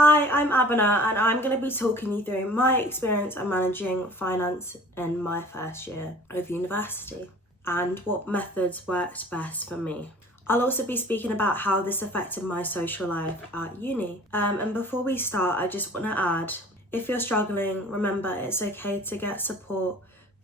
Hi, I'm Abena and I'm going to be talking you through my experience of managing finance in my first year of university and what methods worked best for me. I'll also be speaking about how this affected my social life at uni. And before we start, I just want to add, if you're struggling, remember it's okay to get support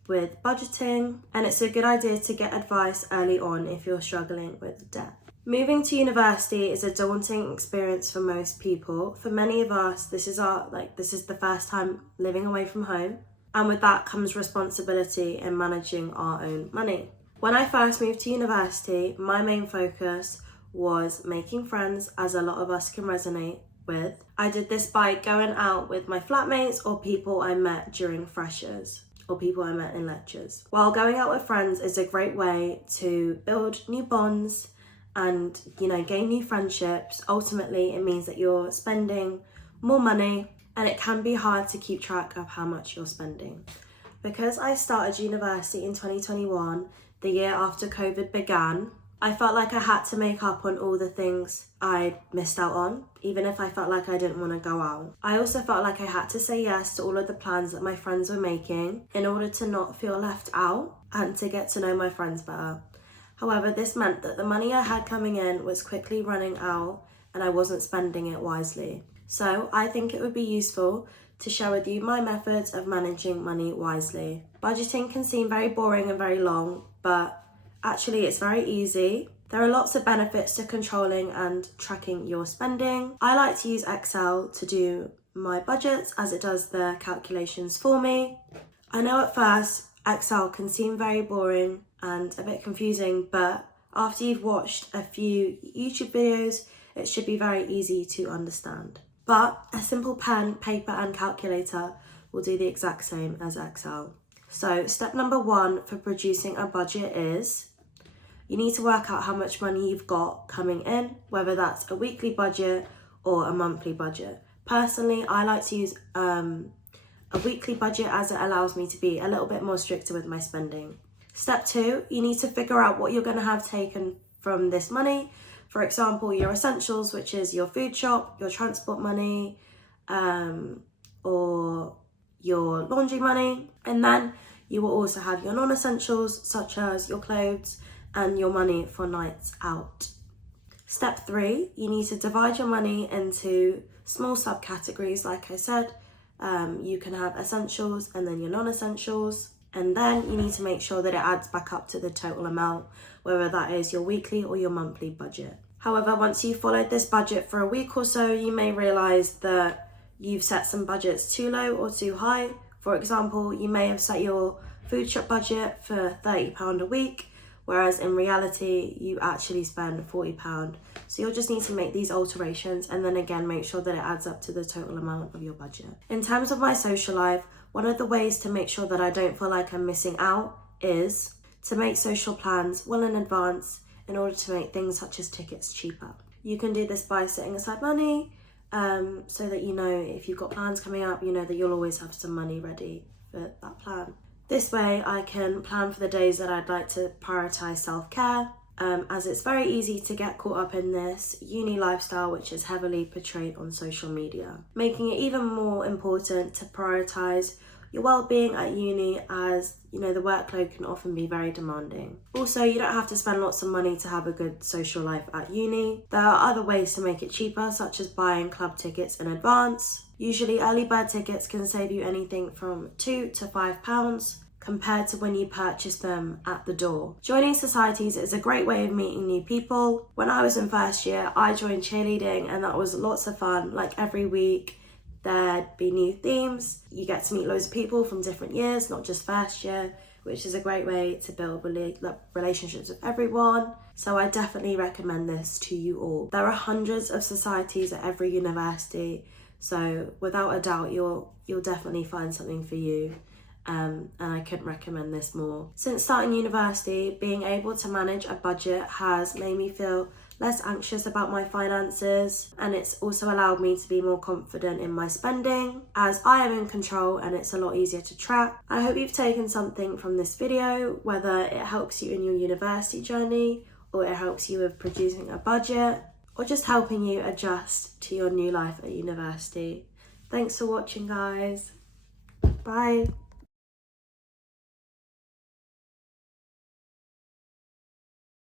with budgeting, and it's a good idea to get advice early on if you're struggling with debt. Moving to university is a daunting experience for most people. For many of us, this is the first time living away from home, and with that comes responsibility in managing our own money. When I first moved to university, my main focus was making friends, as a lot of us can resonate with. I did this by going out with my flatmates or people I met during freshers or people I met in lectures. While going out with friends is a great way to build new bonds and, gain new friendships, ultimately it means that you're spending more money, and it can be hard to keep track of how much you're spending. Because I started university in 2021, the year after COVID began, I felt like I had to make up on all the things I missed out on, even if I felt like I didn't want to go out. I also felt like I had to say yes to all of the plans that my friends were making in order to not feel left out and to get to know my friends better. However, this meant that the money I had coming in was quickly running out and I wasn't spending it wisely. So I think it would be useful to share with you my methods of managing money wisely. Budgeting can seem very boring and very long, but actually it's very easy. There are lots of benefits to controlling and tracking your spending. I like to use Excel to do my budgets, as it does the calculations for me. I know at first Excel can seem very boring and a bit confusing, but after you've watched a few YouTube videos, it should be very easy to understand. But a simple pen, paper and calculator will do the exact same as Excel. So step number 1 for producing a budget is you need to work out how much money you've got coming in, whether that's a weekly budget or a monthly budget. Personally, I like to use a weekly budget, as it allows me to be a little bit more stricter with my spending. Step 2, you need to figure out what you're going to have taken from this money. For example, your essentials, which is your food shop, your transport money, or your laundry money. And then you will also have your non-essentials, such as your clothes and your money for nights out. Step 3, you need to divide your money into small subcategories. Like I said, you can have essentials and then your non-essentials. And then you need to make sure that it adds back up to the total amount, whether that is your weekly or your monthly budget. However, once you've followed this budget for a week or so, you may realise that you've set some budgets too low or too high. For example, you may have set your food shop budget for £30 a week, whereas in reality, you actually spend £40. So you'll just need to make these alterations and then again, make sure that it adds up to the total amount of your budget. In terms of my social life, one of the ways to make sure that I don't feel like I'm missing out is to make social plans well in advance in order to make things such as tickets cheaper. You can do this by setting aside money so that if you've got plans coming up, that you'll always have some money ready for that plan. This way I can plan for the days that I'd like to prioritise self-care, as it's very easy to get caught up in this uni lifestyle which is heavily portrayed on social media, making it even more important to prioritise your well-being at uni, as the workload can often be very demanding. Also, you don't have to spend lots of money to have a good social life at uni. There are other ways to make it cheaper, such as buying club tickets in advance. Usually early bird tickets can save you anything from £2 to £5 compared to when you purchase them at the door. Joining societies is a great way of meeting new people. When I was in first year, I joined cheerleading and that was lots of fun. Like every week, there'd be new themes. You get to meet loads of people from different years, not just first year, which is a great way to build relationships with everyone. So I definitely recommend this to you all. There are hundreds of societies at every university, so without a doubt, you'll definitely find something for you. And I couldn't recommend this more. Since starting university, being able to manage a budget has made me feel less anxious about my finances, and it's also allowed me to be more confident in my spending, as I am in control and it's a lot easier to track. I hope you've taken something from this video, whether it helps you in your university journey or it helps you with producing a budget, or just helping you adjust to your new life at university. Thanks for watching, guys. Bye.